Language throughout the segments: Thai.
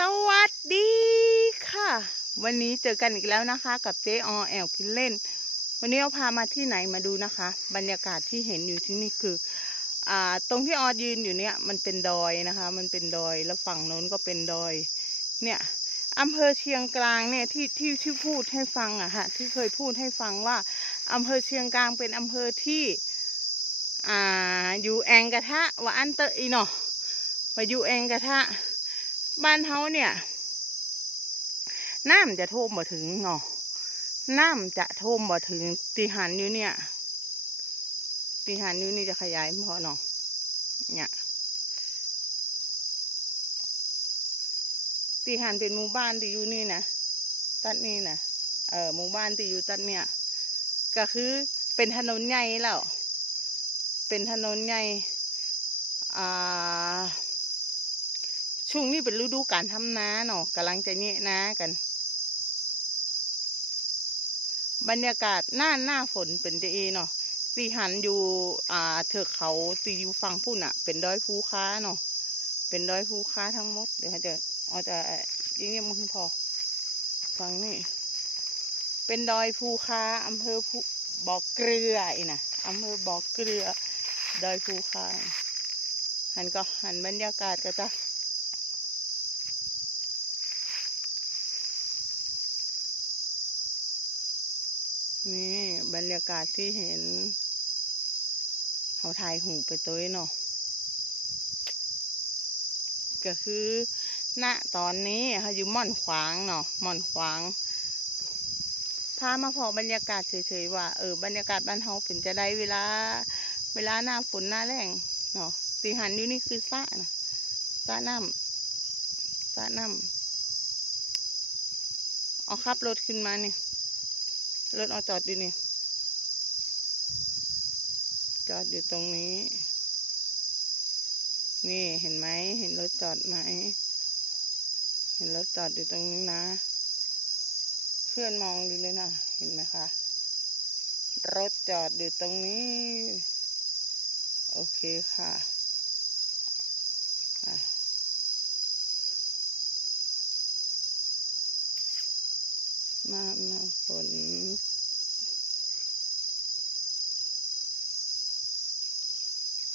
สวัสดีค่ะ วันนี้เจอกันอีกแล้วนะคะ กับเจ๊อแอลกินเล่น วันนี้เราพามาที่ไหนมาดูนะคะ บรรยากาศที่เห็นอยู่ที่นี่คือ อ่า ตรงที่ออยืนอยู่เนี่ย มันเป็นดอยนะคะ มันเป็นดอยแล้วฝั่งโน้นก็เป็นดอย เนี่ยอำเภอเชียงกลางเนี่ยที่ที่ที่พูดให้ฟังอะฮะที่เคยพูดให้ฟังว่าอำเภอเชียงกลางเป็นอำเภอที่อ่าอยู่แองกระทะว่าอันเตอร์อีเนาะว่าอยู่แองกระทะ บ้านเฮาเนี่ยน้ำจะท่วมบ่ถึงเนาะน้ำจะท่วมบ่ถึงตีหันอยู่เนี่ยตีหันอยู่นี่จะขยายพอเนาะเนี่ยตีหันเป็นหมู่บ้านที่อยู่นี่นะตัดนี่นะเออหมู่บ้านที่อยู่ตัดเนี่ย ก็คือเป็นถนนใหญ่แล้ว เป็นถนนใหญ่อ่า ช่วงนี้เป็นฤดูการทำนาเนาะกำลังจะเนะนากัน บรรยากาศหน้าหน้าฝนเป็นจะเอเนาะตีหันอยู่อ่าเถือกเขาตีอยู่ฝั่งพุ่นอะเป็นดอยภูค้าเนาะเป็นดอยภูค้าทั้งหมดเดี๋ยวจะเอาจะยิ่งเงียบมึงพอฟังนี่เป็นดอยภูค้าอำเภอภูบ่อเกลืออีนะอำเภอบ่อเกลือดอยภูค้าหันก็หันบรรยากาศก็จะ นี่บรรยากาศที่เห็นเขาถ่ายหูไปตัวเนาะก็คือณตอนนี้เขาอยู่ม่อนขวางเนาะม่อนขวางพามาพอบรรยากาศเฉยๆว่าเออบรรยากาศบ้านเฮาเป็นจะได้เวลา เวลาหน้าฝนหน้าแรงเนาะตีหันอยู่นี่คือสะนะสะน้ำสะน้ำเอาขับรถขึ้นมาเนี่ย รถเอาจอดอยู่นี่จอดอยู่ตรงนี้ นี่เห็นไหมเห็นรถจอดไหม เห็นรถจอดอยู่ตรงนี้นะ เพื่อนมองดูเลยนะเห็นไหมคะรถจอดอยู่ตรงนี้ โอเคค่ะอะมามาฝน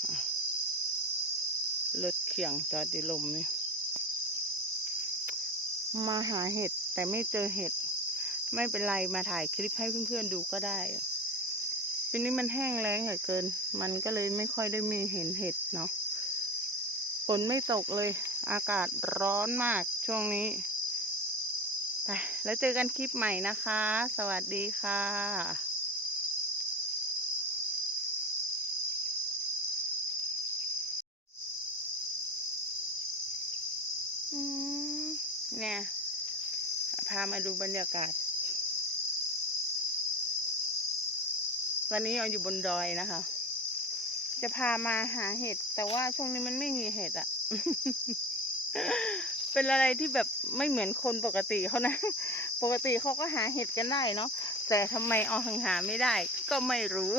อะ รถเขียงจอดอยู่ลมนี่มาหาเห็ดแต่ไม่เจอเห็ด ไม่เป็นไรมาถ่ายคลิปให้เพื่อนๆดูก็ได้ปีนี้มันแห้งแล้งเหลือเกิน มันก็เลยไม่ค่อยได้มีเห็นเห็ดเนาะฝนไม่ตกเลย อากาศร้อนมากช่วงนี้ไปแล้วเจอกันคลิปใหม่นะคะ สวัสดีค่ะ อืม เนี่ย พามาดูบรรยากาศ วันนี้เราอยู่บนดอยนะคะ จะพามาหาเห็ด แต่ว่าช่วงนี้มันไม่มีเห็ดอะ เป็นอะไรที่แบบไม่เหมือนคนปกติเขานะ ปกติเขาก็หาเห็ดกันได้เนาะ แต่ทำไมเอาหาไม่ได้ ก็ไม่รู้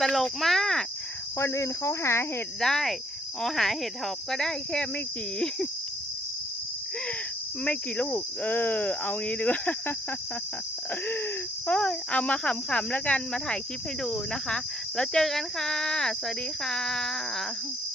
ตลกมาก คนอื่นเขาหาเห็ดได้อ๋อหาเห็ดหอบก็ได้แค่ไม่กี่ ไม่กี่ลูก เออ เอางี้ดีกว่าโอ้ยเอามาขำๆแล้วกันมาถ่ายคลิปให้ดูนะคะ แล้วเจอกันค่ะ สวัสดีค่ะ